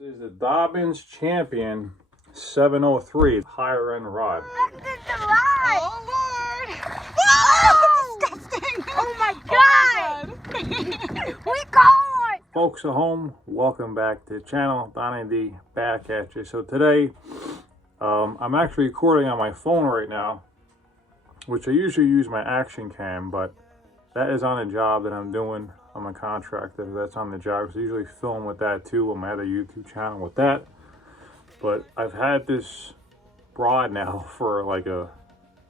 This is the Dobbins Champion 703 higher end rod. Look at the rod! Oh Lord! Oh! Disgusting! Oh my God! We caught! Folks at home, welcome back to the channel. bass.the back at you. So today, I'm actually recording on my phone right now, which I usually use my action cam, but that is on a job that I'm doing. I'm a contractor. That's on the job. So I usually film with that too on my other YouTube channel with that. But I've had this rod now for like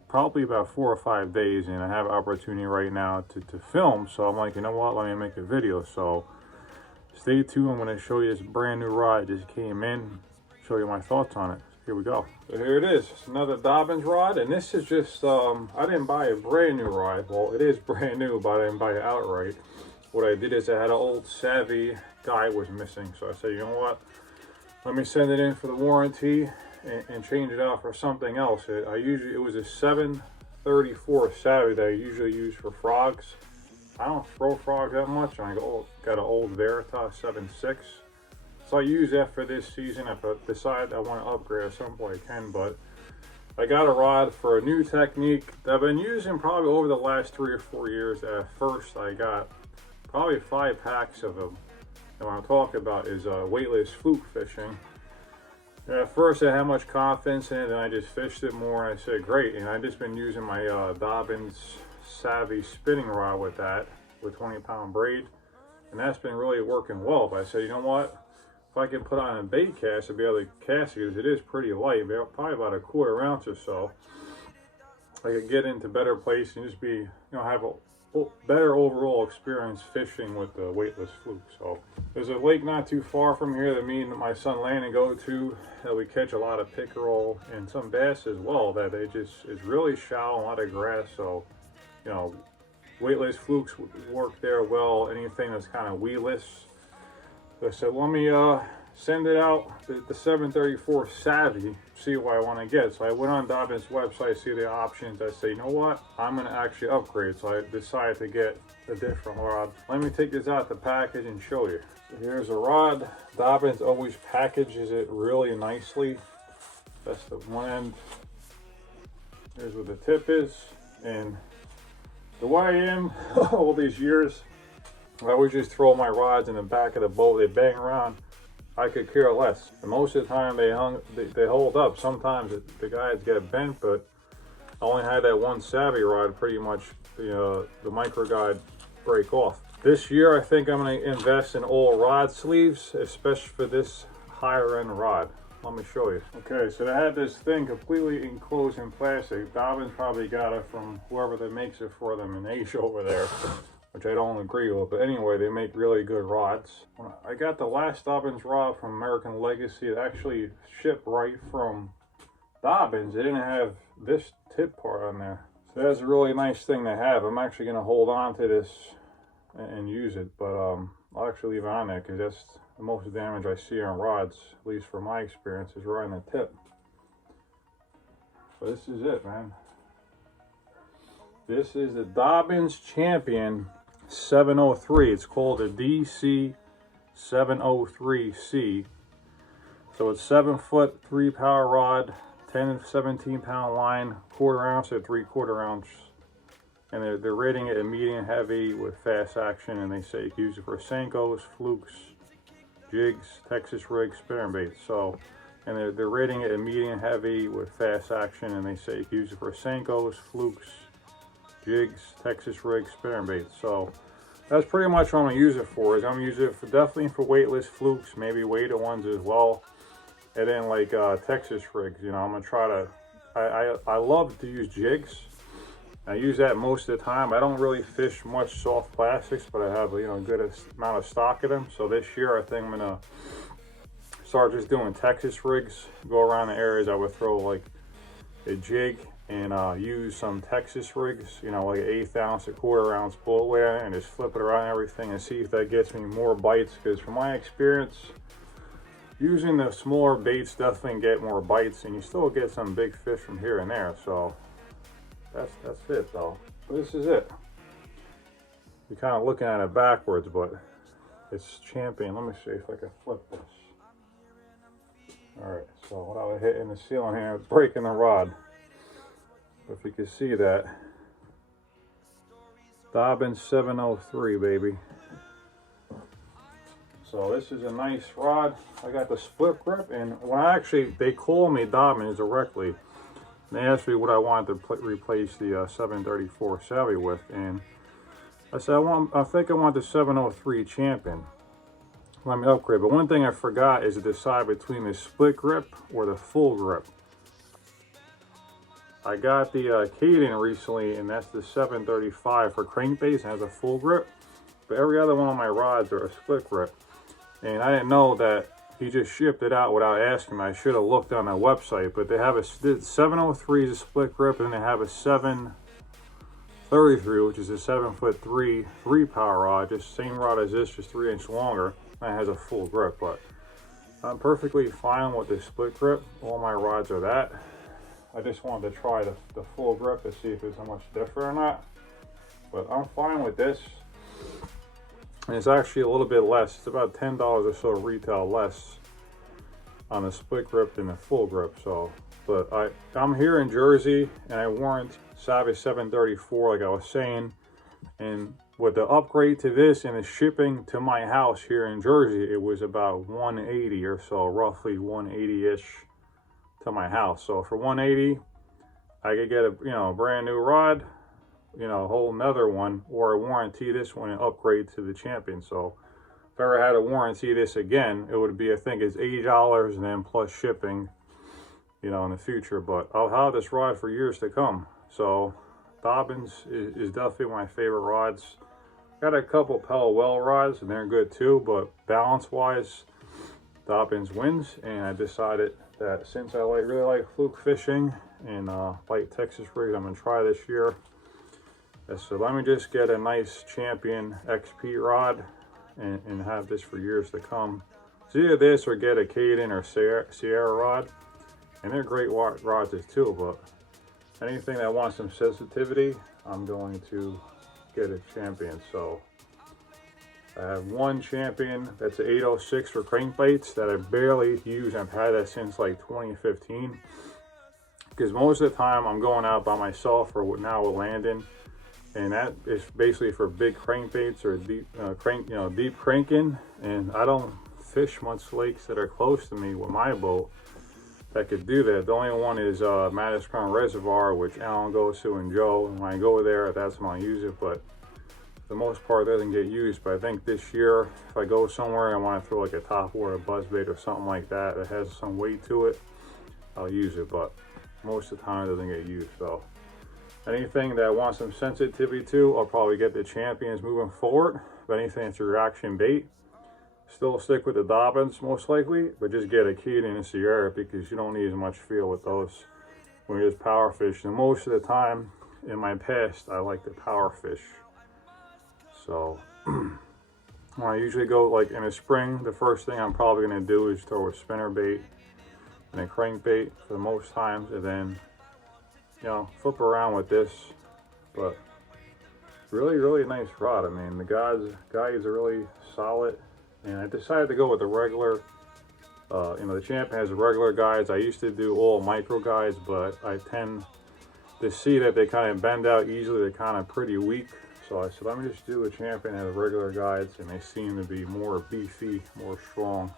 probably about 4 or 5 days, and I have an opportunity right now to film. So I'm like, you know what? Let me make a video. So stay tuned. I'm going to show you this brand new rod. Just came in. Show you my thoughts on it. Here we go. So here it is. It's another Dobbins rod, and this is just I didn't buy a brand new rod. Well, it is brand new, but I didn't buy it outright. What I did is I had an old Savvy guide was missing, so I said, you know what, let me send it in for the warranty and change it out for something else. It was a 734 Savvy that I usually use for frogs. I don't throw frogs that much. I got an old Veritas 7.6, so I use that for this season. If I decide I want to upgrade at some point, I can. But I got a rod for a new technique that I've been using probably over the last 3 or 4 years. At first, I got probably 5 packs of them. And what I'm talking about is weightless fluke fishing. And at first, I didn't have much confidence in it, and I just fished it more, and I said, great. And I've just been using my Dobbins Savvy spinning rod with that, with 20-pound braid. And that's been really working well. But I said, you know what? If I can put on a bait cast, I'll be able to cast it, because it is pretty light, probably about a 1/4 ounce or so. I could get into better place and just be, you know, have a better overall experience fishing with the weightless fluke. So there's a lake not too far from here that me and my son Landon go to, that we catch a lot of pickerel and some bass as well, that it's really shallow, a lot of grass. So, you know, weightless flukes work there well, anything that's kind of weedless. So I said, let me send it out, the 734 Savvy, see what I want to get. So I went on Dobbins' website, see the options. I say, you know what, I'm going to actually upgrade. So I decided to get a different rod. Let me take this out the package and show you. So here's a rod. Dobbins always packages it really nicely. That's the one end. Here's where the tip is. And the way I am all these years, I always just throw my rods in the back of the boat. They bang around. I could care less. And most of the time they hold up. Sometimes the guides get bent, but I only had that one Savvy rod pretty much, the micro guide break off. This year I think I'm going to invest in all rod sleeves, especially for this higher end rod. Let me show you. Okay, so they had this thing completely enclosed in plastic. Dobbins probably got it from whoever that makes it for them in Asia over there, which I don't agree with. But anyway, they make really good rods. I got the last Dobbins rod from American Legacy. It actually shipped right from Dobbins. They didn't have this tip part on there. So that's a really nice thing to have. I'm actually going to hold on to this and use it. But I'll actually leave it on there, because that's the most damage I see on rods, at least from my experience, is right on the tip. So this is it, man. This is the Dobbins Champion 703. It's called a DC 703C. So it's 7-foot 3-power rod, 10 to 17-pound line, 1/4 ounce or 3/4 ounce. And they're rating it a medium heavy with fast action, and they say you can use it for Senkos, flukes, jigs, Texas rigs, spinnerbaits. So, and they're rating it a medium heavy with fast action, and they say you can use it for Senkos, flukes, jigs, Texas rigs, spinnerbaits. So that's pretty much what I'm going to use it for. I'm going to use it for definitely for weightless flukes, maybe weighted ones as well. And then like Texas rigs, you know, I'm going to try to, I love to use jigs. I use that most of the time. I don't really fish much soft plastics, but I have, you know, a good amount of stock of them. So this year I think I'm going to start just doing Texas rigs, go around the areas I would throw like a jig, and use some Texas rigs, you know, like an 1/8 ounce, a 1/4 ounce bullet weight, and just flip it around everything and see if that gets me more bites. Because from my experience, using the smaller baits definitely get more bites, and you still get some big fish from here and there. So that's it though. This is it. You're kind of looking at it backwards, but it's Champion. Let me see if I can flip this. So when I was hitting the ceiling here, it's breaking the rod. If you can see that, Dobbins 703, baby. So this is a nice rod. I got the split grip, and when they call me Dobbins directly. They asked me what I wanted to replace the 734 Savvy with, and I said I think I want the 703 Champion. Let me upgrade. But one thing I forgot is to decide between the split grip or the full grip. I got the Caden recently, and that's the 735 for crankbaits, and has a full grip. But every other one of my rods are a split grip. And I didn't know that he just shipped it out without asking me. I should have looked on their website. But they have a 703 is a split grip, and they have a 733, which is a 7'3" 3-power rod. Just same rod as this, just 3 inch longer. And it has a full grip. But I'm perfectly fine with the split grip. All my rods are that. I just wanted to try the full grip to see if it's much different or not. But I'm fine with this. And it's actually a little bit less. It's about $10 or so retail less on the split grip than the full grip. So, but I'm here in Jersey, and I warrant Savvy 734, like I was saying. And with the upgrade to this and the shipping to my house here in Jersey, it was about 180 or so, roughly 180-ish to my house. So for 180, I could get a brand new rod, a whole nother one, or a warranty this one and upgrade to the Champion. So if I ever had a warranty this again, it would be, I think it's $80 and then plus shipping, in the future. But I'll have this rod for years to come. So Dobbins is definitely my favorite rods. Got a couple Pell Well rods, and they're good too, but balance wise, Dobbins wins. And I decided that since I really like fluke fishing and light Texas rigs, I'm gonna try this year. So let me just get a nice Champion XP rod and have this for years to come. It's either this or get a Caden or Sierra rod, and they're great rods too. But anything that wants some sensitivity, I'm going to get a Champion. So I have one Champion that's an 806 for crankbaits that I barely use. I've had that since like 2015, because most of the time I'm going out by myself or now with Landon, and that is basically for big crankbaits or deep deep cranking. And I don't fish much lakes that are close to me with my boat that could do that. The only one is Mattis Crown Reservoir, which Alan goes to, and Joe. And when I go there, that's when I use it. But for the most part, it doesn't get used. But I think this year, if I go somewhere and I want to throw like a top water buzzbait or something like that that has some weight to it, I'll use it. But most of the time, it doesn't get used. So anything that I want some sensitivity to, I'll probably get the Champions moving forward. But anything that's a reaction bait, still stick with the Dobbins most likely, but just get a Caden and a Sierra, because you don't need as much feel with those when you're just power fishing. And most of the time in my past, I like to power fish. So when I usually go like in the spring, the first thing I'm probably going to do is throw a spinner bait and a crankbait for the most times, and then flip around with this. But really nice rod. I mean, the guys are really solid. And I decided to go with the regular, the Champion has regular guides. I used to do all micro guides, but I tend to see that they kind of bend out easily. They're kind of pretty weak. So I said, let me just do a Champion has regular guides, and they seem to be more beefy, more strong,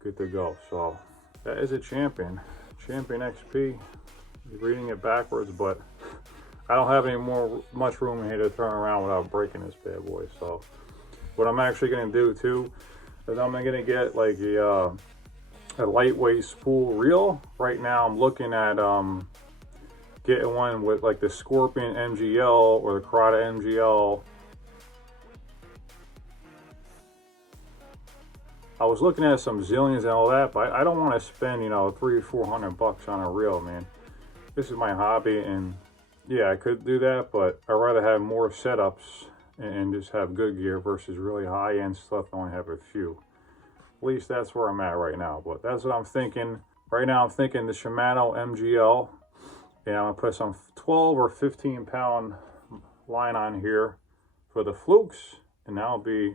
good to go. So that is a Champion XP. Reading it backwards, but I don't have much room here to turn around without breaking this bad boy. So what I'm actually going to do too is I'm going to get like a lightweight spool reel. Right now I'm looking at getting one with like the Scorpion MGL or the Karada MGL. I was looking at some zillions and all that, but I don't want to spend $300 or $400 on a reel, man. This is my hobby, and yeah, I could do that, but I'd rather have more setups and just have good gear versus really high-end stuff. I only have a few. At least that's where I'm at right now. But that's what I'm thinking. Right now I'm thinking the Shimano MGL. And I'm going to put some 12 or 15 pound line on here for the flukes. And that'll be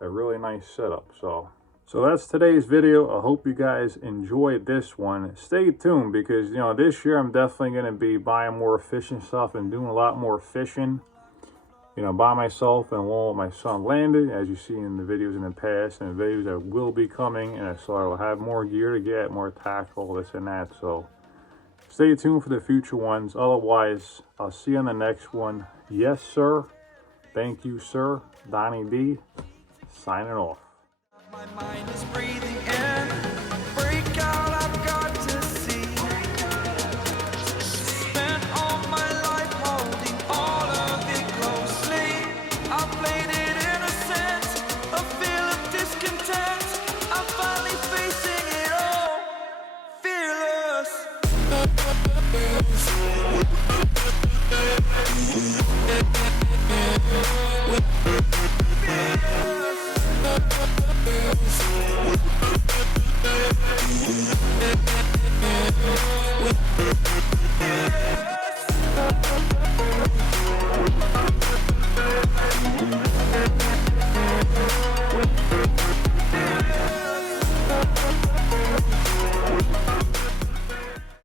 a really nice setup. So So that's today's video. I hope you guys enjoyed this one. Stay tuned because, you know, this year I'm definitely going to be buying more fishing stuff and doing a lot more fishing, you know, by myself and along with my son Landon, as you see in the videos in the past and the videos that will be coming. And so I will have more gear to get, more tackle, this and that. So stay tuned for the future ones. Otherwise, I'll see you on the next one. Yes, sir. Thank you, sir. Donnie D, signing off. My mind